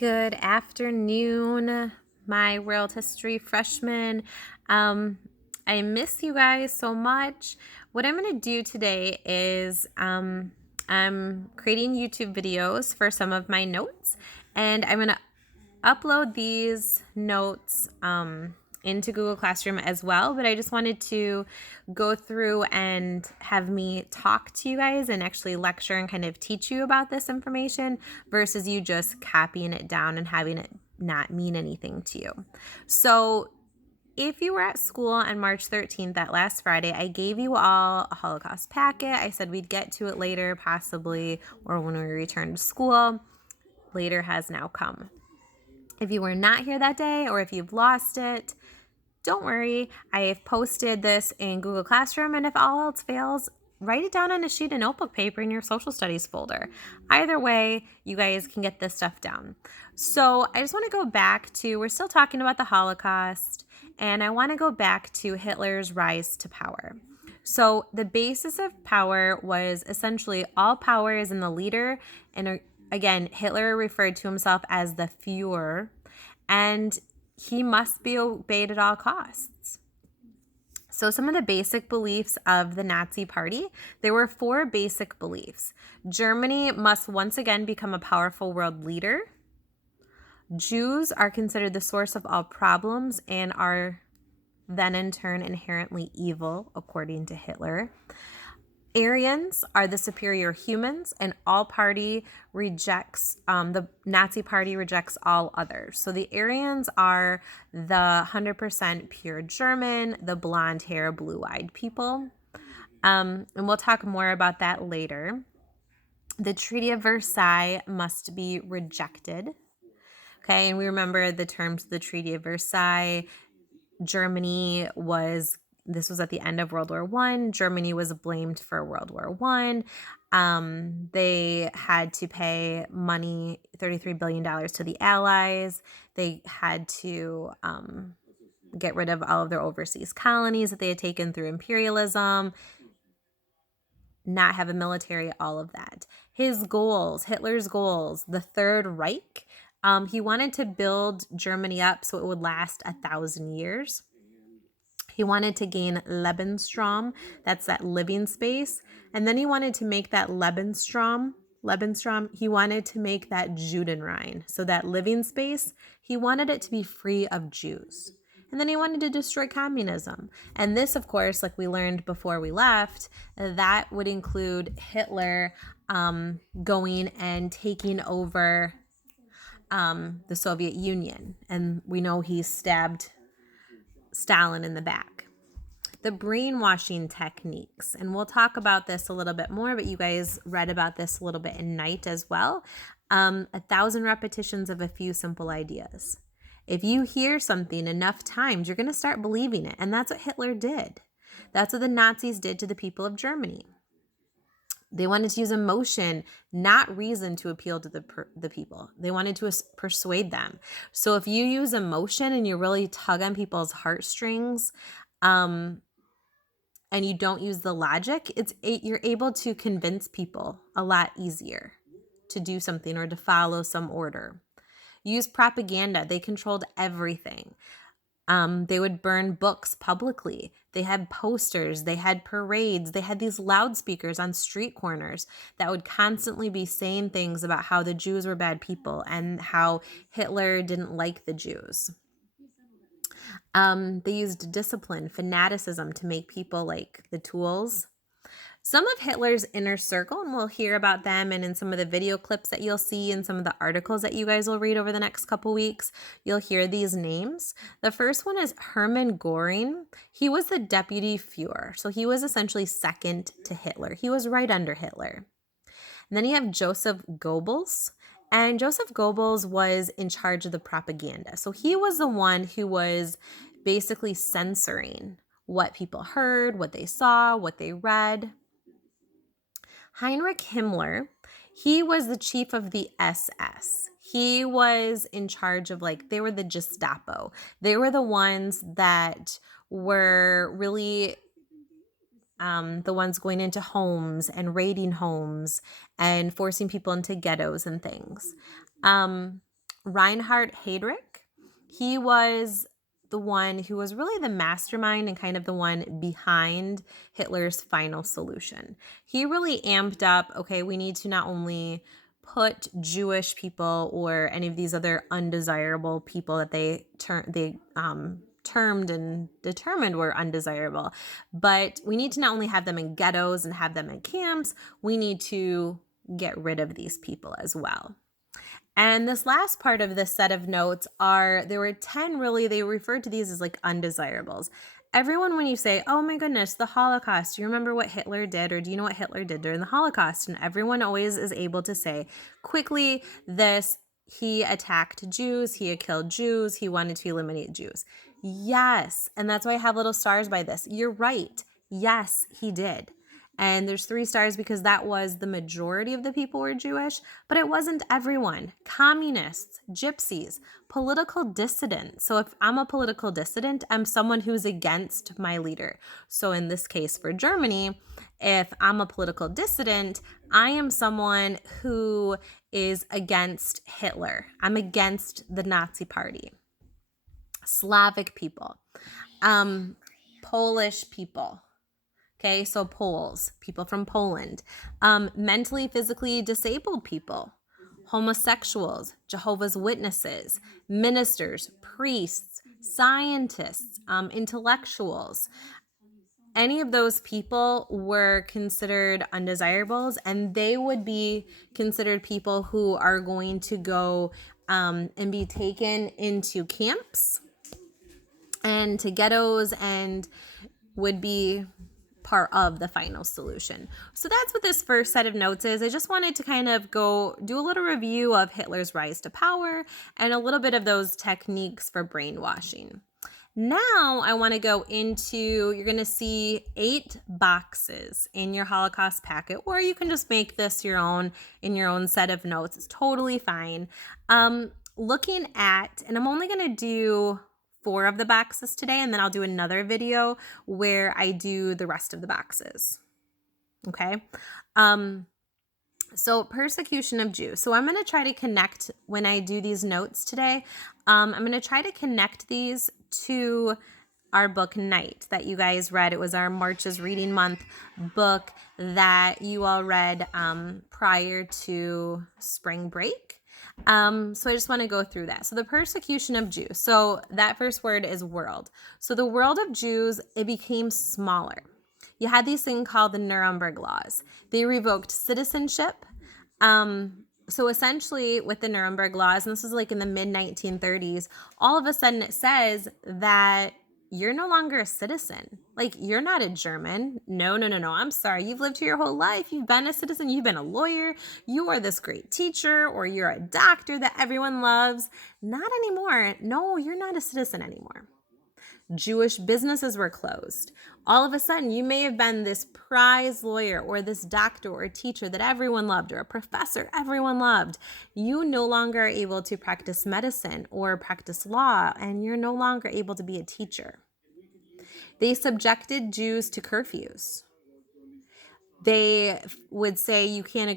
Good afternoon, my world history freshmen. I miss you guys so much. What I'm going to do today is I'm creating YouTube videos for some of my notes, and I'm going to upload these notes into Google Classroom as well, but I just wanted to go through and have me talk to you guys and actually lecture and kind of teach you about this information versus you just copying it down and having it not mean anything to you. So if you were at school on March 13th, that last Friday, I gave you all a Holocaust packet. I said we'd get to it later, possibly, or when we return to school. Later has now come. If you were not here that day or if you've lost it, don't worry. I have posted this in Google Classroom, and if all else fails, write it down on a sheet of notebook paper in your social studies folder. Either way, you guys can get this stuff down. So I just want to go back to, we're still talking about the Holocaust, and I want to go back to Hitler's rise to power. So the basis of power was essentially all power is in the leader, and again, Hitler referred to himself as the Führer, and he must be obeyed at all costs. So some of the basic beliefs of the Nazi Party, there were 4 basic beliefs. Germany must once again become a powerful world leader. Jews are considered the source of all problems and are then in turn inherently evil, according to Hitler. Aryans are the superior humans, and all party rejects, the Nazi Party rejects all others. So the Aryans are the 100% pure German, the blonde hair, blue-eyed people. And we'll talk more about that later. The Treaty of Versailles must be rejected. Okay, and we remember the terms of the Treaty of Versailles. This was at the end of World War I. Germany was blamed for World War I. They had to pay money, $33 billion to the Allies. They had to get rid of all of their overseas colonies that they had taken through imperialism, not have a military, all of that. His goals, Hitler's goals, the Third Reich, he wanted to build Germany up so it would last 1,000 years. He wanted to gain Lebensraum, that's that living space. And then he wanted to make that Lebensraum, he wanted to make that Judenrein. So that living space, he wanted it to be free of Jews. And then he wanted to destroy communism. And this, of course, like we learned before we left, that would include Hitler going and taking over the Soviet Union. And we know he stabbed Stalin in the back. The brainwashing techniques, and we'll talk about this a little bit more, but you guys read about this a little bit in Night as well. 1,000 repetitions of a few simple ideas. If you hear something enough times, you're going to start believing it, and that's what Hitler did. That's what the Nazis did to the people of Germany. They wanted to use emotion, not reason, to appeal to the people. They wanted to persuade them. So if you use emotion and you really tug on people's heartstrings, and you don't use the logic, you're able to convince people a lot easier to do something or to follow some order. Use propaganda. They controlled everything. They would burn books publicly. They had posters. They had parades. They had these loudspeakers on street corners that would constantly be saying things about how the Jews were bad people and how Hitler didn't like the Jews. They used discipline, fanaticism to make people like the tools. Some of Hitler's inner circle, and we'll hear about them and in some of the video clips that you'll see in some of the articles that you guys will read over the next couple weeks, you'll hear these names. The first one is Hermann Göring. He was the deputy Führer, so he was essentially second to Hitler. He was right under Hitler. And then you have Joseph Goebbels. And Joseph Goebbels was in charge of the propaganda. So he was the one who was basically censoring what people heard, what they saw, what they read. Heinrich Himmler, he was the chief of the SS. He was in charge of, they were the Gestapo. They were the ones that were really the ones going into homes and raiding homes and forcing people into ghettos and things. Reinhard Heydrich. He was the one who was really the mastermind and kind of the one behind Hitler's final solution. He really amped up, okay, we need to not only put Jewish people or any of these other undesirable people that they termed and determined were undesirable, but we need to not only have them in ghettos and have them in camps, we need to get rid of these people as well. And this last part of this set of notes there were 10 really, they referred to these as like undesirables. Everyone, when you say, oh my goodness, the Holocaust, do you remember what Hitler did? Or do you know what Hitler did during the Holocaust? And everyone always is able to say quickly he attacked Jews, he had killed Jews, he wanted to eliminate Jews. Yes, and that's why I have little stars by this. You're right. Yes, he did. And there's 3 stars because that was the majority of the people were Jewish, but it wasn't everyone. Communists, gypsies, political dissidents. So if I'm a political dissident, I'm someone who's against my leader. So in this case for Germany, if I'm a political dissident, I am someone who is against Hitler. I'm against the Nazi party. Slavic people, Polish people. Okay, so Poles, people from Poland, mentally, physically disabled people, homosexuals, Jehovah's Witnesses, ministers, priests, scientists, intellectuals. Any of those people were considered undesirables, and they would be considered people who are going to go and be taken into camps and to ghettos and would be part of the final solution. So that's what this first set of notes is. I just wanted to kind of go do a little review of Hitler's rise to power and a little bit of those techniques for brainwashing. Now I want to go into, you're going to see 8 boxes in your Holocaust packet, or you can just make this your own in your own set of notes. It's totally fine. Looking at, and I'm only going to do 4 of the boxes today, and then I'll do another video where I do the rest of the boxes. Okay. So persecution of Jews. So I'm going to try to connect when I do these notes today. I'm going to try to connect these to our book Night that you guys read. It was our March's Reading Month book that you all read prior to spring break. So I just want to go through that. So the persecution of Jews. So that first word is world. So the world of Jews, it became smaller. You had these things called the Nuremberg laws. They revoked citizenship. So essentially with the Nuremberg laws, and this was like in the mid 1930s, all of a sudden it says that you're no longer a citizen. Like, you're not a German. No. I'm sorry. You've lived here your whole life. You've been a citizen. You've been a lawyer. You are this great teacher, or you're a doctor that everyone loves. Not anymore. No, you're not a citizen anymore. Jewish businesses were closed. All of a sudden, you may have been this prize lawyer or this doctor or teacher that everyone loved, or a professor everyone loved. You no longer are able to practice medicine or practice law, and you're no longer able to be a teacher. They subjected Jews to curfews. They would say you can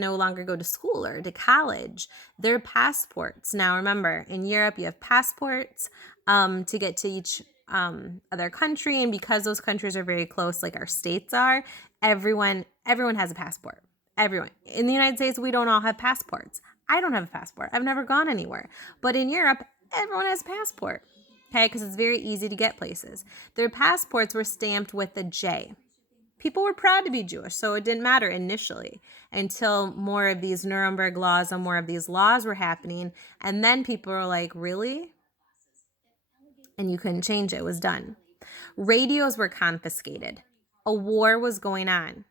no longer go to school or to college. Their passports. Now remember, in Europe you have passports to get to each other country, and because those countries are very close, like our states are, everyone has a passport. Everyone. In the United States, we don't all have passports. I don't have a passport. I've never gone anywhere. But in Europe, everyone has a passport. Okay, because it's very easy to get places. Their passports were stamped with a J. People were proud to be Jewish, so it didn't matter initially until more of these Nuremberg laws and more of these laws were happening. And then people were like, really? And you couldn't change it. It was done. Radios were confiscated. A war was going on.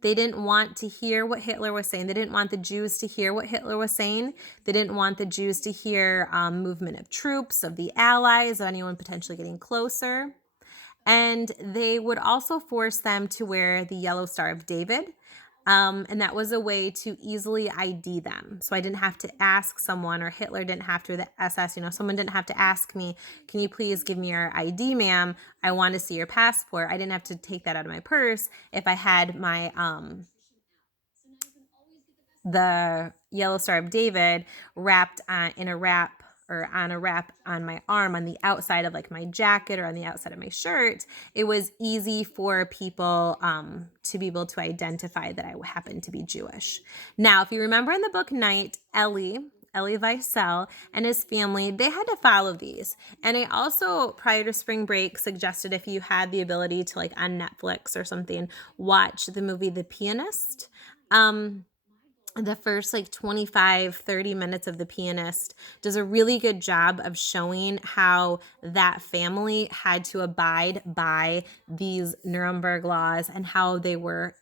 They didn't want to hear what Hitler was saying. They didn't want the Jews to hear what Hitler was saying. They didn't want the Jews to hear movement of troops, of the Allies, of anyone potentially getting closer. And they would also force them to wear the yellow Star of David. And that was a way to easily ID them. So I didn't have to ask someone, or Hitler didn't have to, the SS, someone didn't have to ask me, can you please give me your ID, ma'am? I want to see your passport. I didn't have to take that out of my purse if I had my the yellow Star of David wrapped in a wrap or on a wrap on my arm on the outside of like my jacket or on the outside of my shirt, it was easy for people to be able to identify that I happened to be Jewish. Now, if you remember in the book Night, Elie Wiesel and his family, they had to follow these. And I also, prior to spring break, suggested if you had the ability to, like on Netflix or something, watch the movie The Pianist. The first like 25-30 minutes of The Pianist does a really good job of showing how that family had to abide by these Nuremberg laws and how they were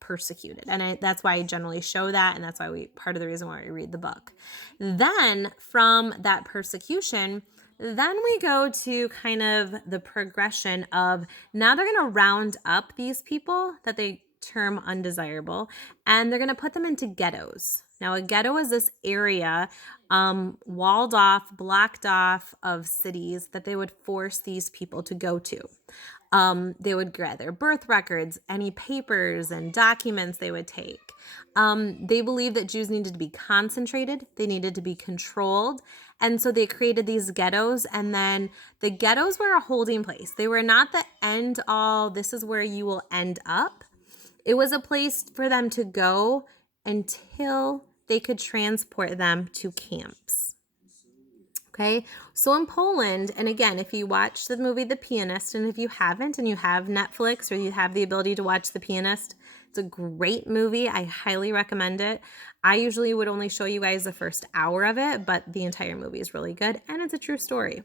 persecuted. And that's why I generally show that, and that's why part of the reason why we read the book. Then from that persecution, then we go to kind of the progression of now they're going to round up these people that they term undesirable, and they're going to put them into ghettos. Now, a ghetto is this area walled off, blocked off of cities that they would force these people to go to. They would grab their birth records, any papers and documents they would take. They believed that Jews needed to be concentrated. They needed to be controlled. And so they created these ghettos. And then the ghettos were a holding place. They were not the end all, this is where you will end up. It was a place for them to go until they could transport them to camps. Okay, so in Poland, and again, if you watch the movie The Pianist, and if you haven't and you have Netflix or you have the ability to watch The Pianist, it's a great movie. I highly recommend it. I usually would only show you guys the first hour of it, but the entire movie is really good, and it's a true story.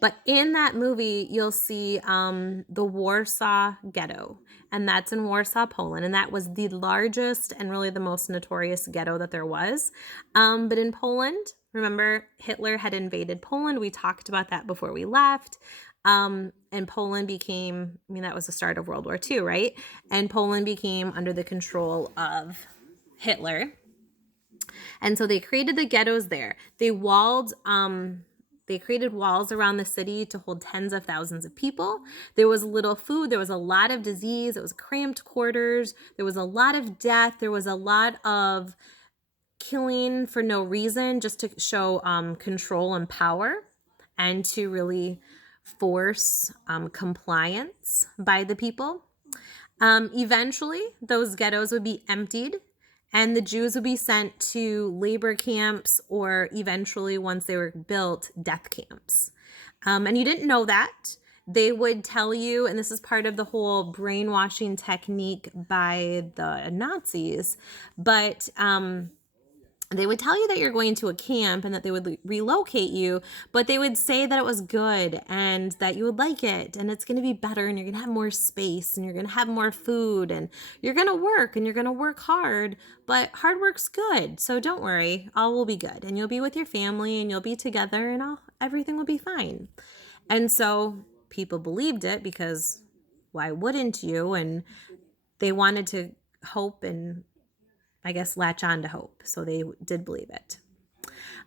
But in that movie, you'll see the Warsaw Ghetto, and that's in Warsaw, Poland, and that was the largest and really the most notorious ghetto that there was. But in Poland, remember, Hitler had invaded Poland. We talked about that before we left. And Poland became, that was the start of World War II, right? And Poland became under the control of Hitler. And so they created the ghettos there. They created walls around the city to hold tens of thousands of people. There was little food. There was a lot of disease. It was cramped quarters. There was a lot of death. There was a lot of killing for no reason, just to show control and power and to really force compliance by the people. Eventually, those ghettos would be emptied and the Jews would be sent to labor camps or eventually, once they were built, death camps. And you didn't know that. They would tell you, and this is part of the whole brainwashing technique by the Nazis, but they would tell you that you're going to a camp and that they would relocate you, but they would say that it was good and that you would like it and it's going to be better and you're going to have more space and you're going to have more food and you're going to work and you're going to work hard, but hard work's good. So don't worry, all will be good and you'll be with your family and you'll be together and everything will be fine. And so people believed it because why wouldn't you? And they wanted to hope and I guess latch on to hope. So they did believe it.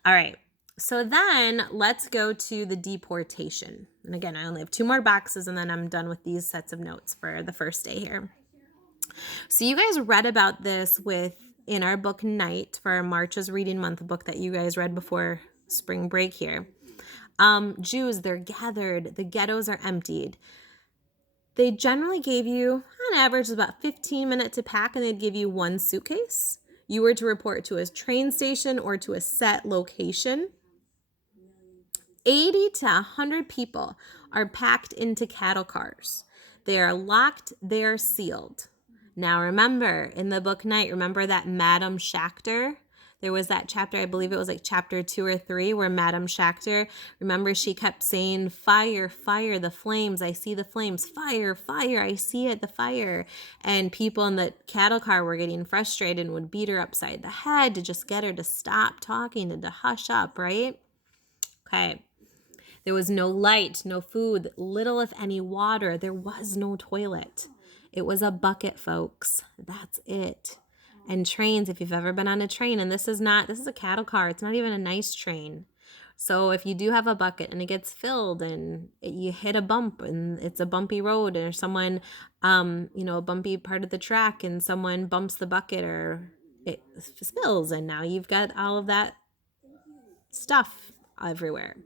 All right. So then let's go to the deportation. And again, I only have 2 more boxes and then I'm done with these sets of notes for the first day here. So you guys read about this in our book Night for our March's Reading Month book that you guys read before spring break here. Jews, they're gathered. The ghettos are emptied. They generally gave you, on average, about 15 minutes to pack, and they'd give you 1 suitcase. You were to report to a train station or to a set location. 80 to 100 people are packed into cattle cars. They are locked, they are sealed. Now remember, in the book Night, remember that Madame Schachter? There was that chapter, I believe it was like chapter 2 or 3, where Madame Schachter, remember she kept saying, fire, fire, the flames, I see the flames, fire, fire, I see it, the fire. And people in the cattle car were getting frustrated and would beat her upside the head to just get her to stop talking and to hush up, right? Okay. There was no light, no food, little if any water. There was no toilet. It was a bucket, folks. That's it. And trains, if you've ever been on a train, and this is a cattle car. It's not even a nice train. So if you do have a bucket and it gets filled and you hit a bump and it's a bumpy road or someone, a bumpy part of the track and someone bumps the bucket or it spills, and now you've got all of that stuff everywhere.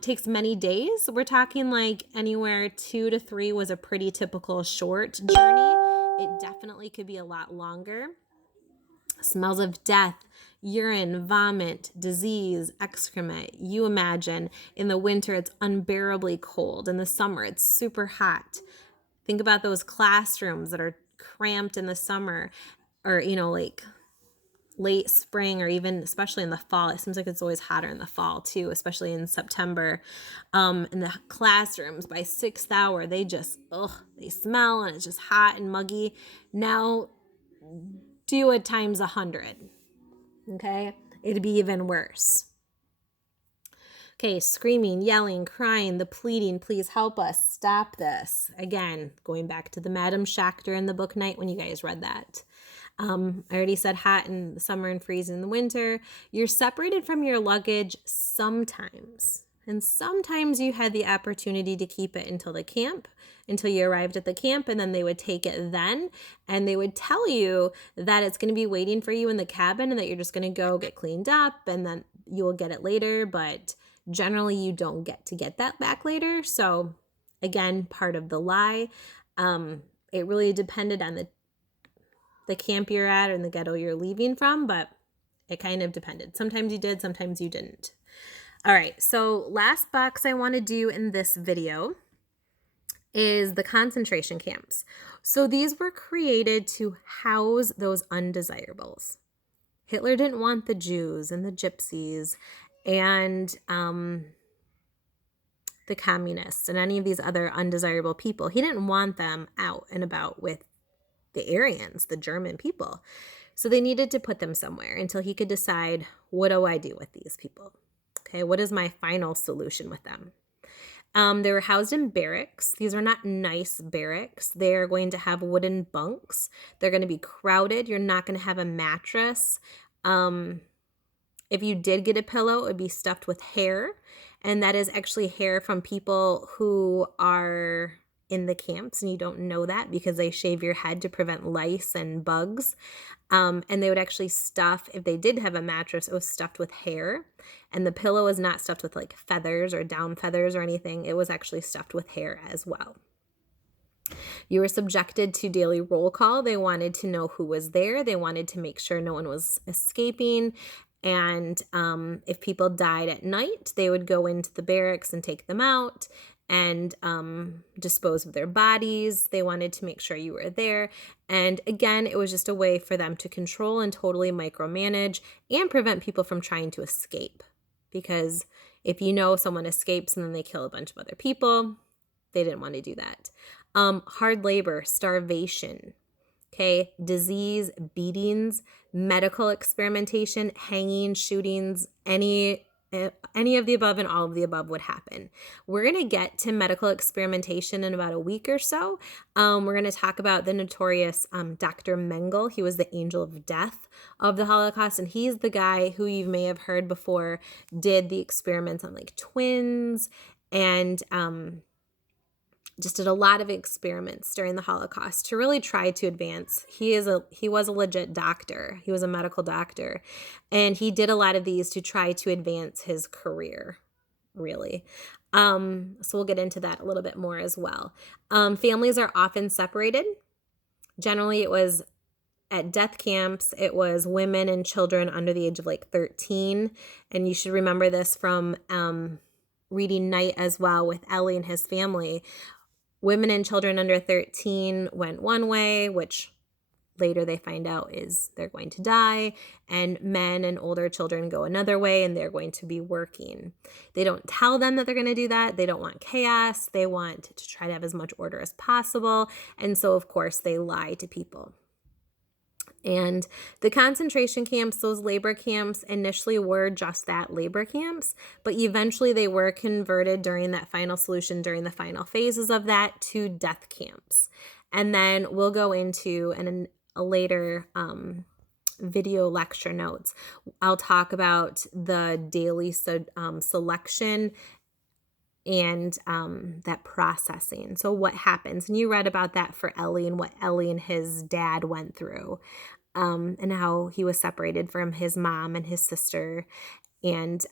Takes many days. We're talking like anywhere 2 to 3 was a pretty typical short journey. It definitely could be a lot longer. Smells of death, urine, vomit, disease, excrement. You imagine in the winter it's unbearably cold. In the summer it's super hot. Think about those classrooms that are cramped in the summer, or like late spring, or even especially in the fall. It seems like it's always hotter in the fall too, especially in September. In the classrooms by 6th hour, they just they smell, and it's just hot and muggy. Now do it times 100. Okay, it'd be even worse. Okay, screaming, yelling, crying, the pleading, please help us, stop this. Again, going back to the Madam Schachter in the book Night when you guys read that. I already said hot in the summer and freeze in the winter. You're separated from your luggage sometimes. And sometimes you had the opportunity to keep it until the camp, until you arrived at the camp, and then they would take it then. And they would tell you that it's going to be waiting for you in the cabin and that you're just going to go get cleaned up and then you will get it later. But generally, you don't get to get that back later. So again, part of the lie. It really depended on the camp you're at or the ghetto you're leaving from, but it kind of depended. Sometimes you did, sometimes you didn't. All right, so last box I want to do in this video is the concentration camps. So these were created to house those undesirables. Hitler didn't want the Jews and the gypsies and the communists and any of these other undesirable people. He didn't want them out and about with the Aryans, the German people. So they needed to put them somewhere until he could decide, what do I do with these people? Okay, what is my final solution with them? They were housed in barracks. These are not nice barracks. They're going to have wooden bunks. They're going to be crowded. You're not going to have a mattress. If you did get a pillow, it would be stuffed with hair. And that is actually hair from people who are in the camps, and you don't know that because they shave your head to prevent lice and bugs. And they would actually stuff, if they did have a mattress, it was stuffed with hair. And the pillow was not stuffed with like feathers or down feathers or anything. It was actually stuffed with hair as well. You were subjected to daily roll call. They wanted to know who was there. They wanted to make sure no one was escaping. And if people died at night, they would go into the barracks and take them out and dispose of their bodies. They wanted to make sure you were there. And again, it was just a way for them to control and totally micromanage and prevent people from trying to escape. Because if you know someone escapes and then they kill a bunch of other people, they didn't want to do that. Hard labor, starvation, okay, disease, beatings, medical experimentation, hanging, shootings, any of the above and all of the above would happen. We're going to get to medical experimentation in about a week or so. We're going to talk about the notorious Dr. Mengele. He was the angel of death of the Holocaust, and he's the guy who you may have heard before did the experiments on like twins and just did a lot of experiments during the Holocaust to really try to advance. He was a legit doctor. He was a medical doctor. And he did a lot of these to try to advance his career, really. So we'll get into that a little bit more as well. Families are often separated. Generally, it was at death camps, it was women and children under the age of like 13. And you should remember this from reading Night as well with Ellie and his family. Women and children under 13 went one way, which later they find out is they're going to die, and men and older children go another way, and they're going to be working. They don't tell them that they're going to do that. They don't want chaos. They want to try to have as much order as possible, and so, of course, they lie to people. And the concentration camps, those labor camps, initially were just that, labor camps, but eventually they were converted during that final solution, during the final phases of that, to death camps. And then we'll go into, in a later video lecture notes, I'll talk about the daily selection and that processing. So what happens? And you read about that for Ellie and what Ellie and his dad went through. and how he was separated from his mom and his sister. And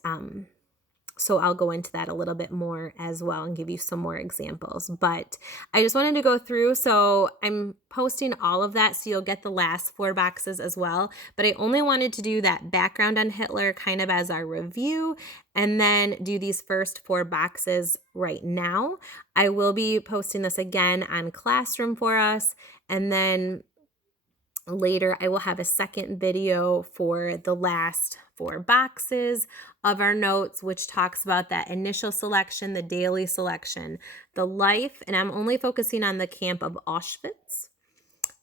so I'll go into that a little bit more as well and give you some more examples. But I just wanted to go through. So I'm posting all of that so you'll get the last 4 boxes as well. But I only wanted to do that background on Hitler kind of as our review and then do these first 4 boxes right now. I will be posting this again on Classroom for us, and then later I will have a second video for the last 4 boxes of our notes, which talks about that initial selection, the daily selection, the life, and I'm only focusing on the camp of Auschwitz.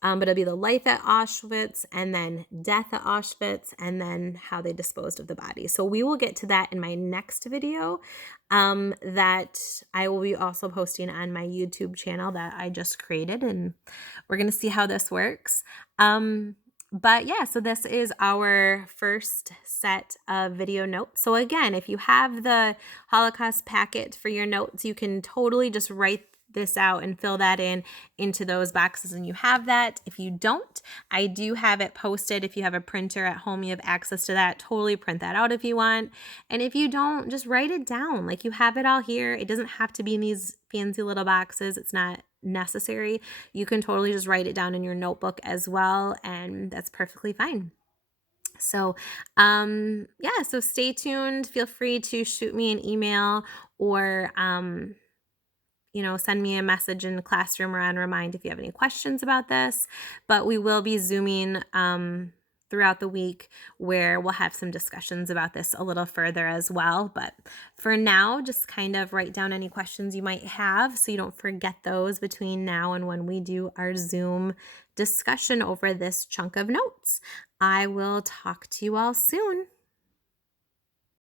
But it'll be the life at Auschwitz, and then death at Auschwitz, and then how they disposed of the body. So we will get to that in my next video that I will be also posting on my YouTube channel that I just created, and we're going to see how this works. But yeah, so this is our first set of video notes. So again, if you have the Holocaust packet for your notes, you can totally just write this out and fill that in into those boxes, and you have that. If you don't, I do have it posted. If you have a printer at home, you have access to that. Totally print that out if you want. And if you don't, just write it down. Like, you have it all here. It doesn't have to be in these fancy little boxes. It's not necessary. You can totally just write it down in your notebook as well, and that's perfectly fine. So yeah, so stay tuned. Feel free to shoot me an email or send me a message in the Classroom or on Remind if you have any questions about this. But we will be Zooming throughout the week where we'll have some discussions about this a little further as well. But for now, just kind of write down any questions you might have so you don't forget those between now and when we do our Zoom discussion over this chunk of notes. I will talk to you all soon.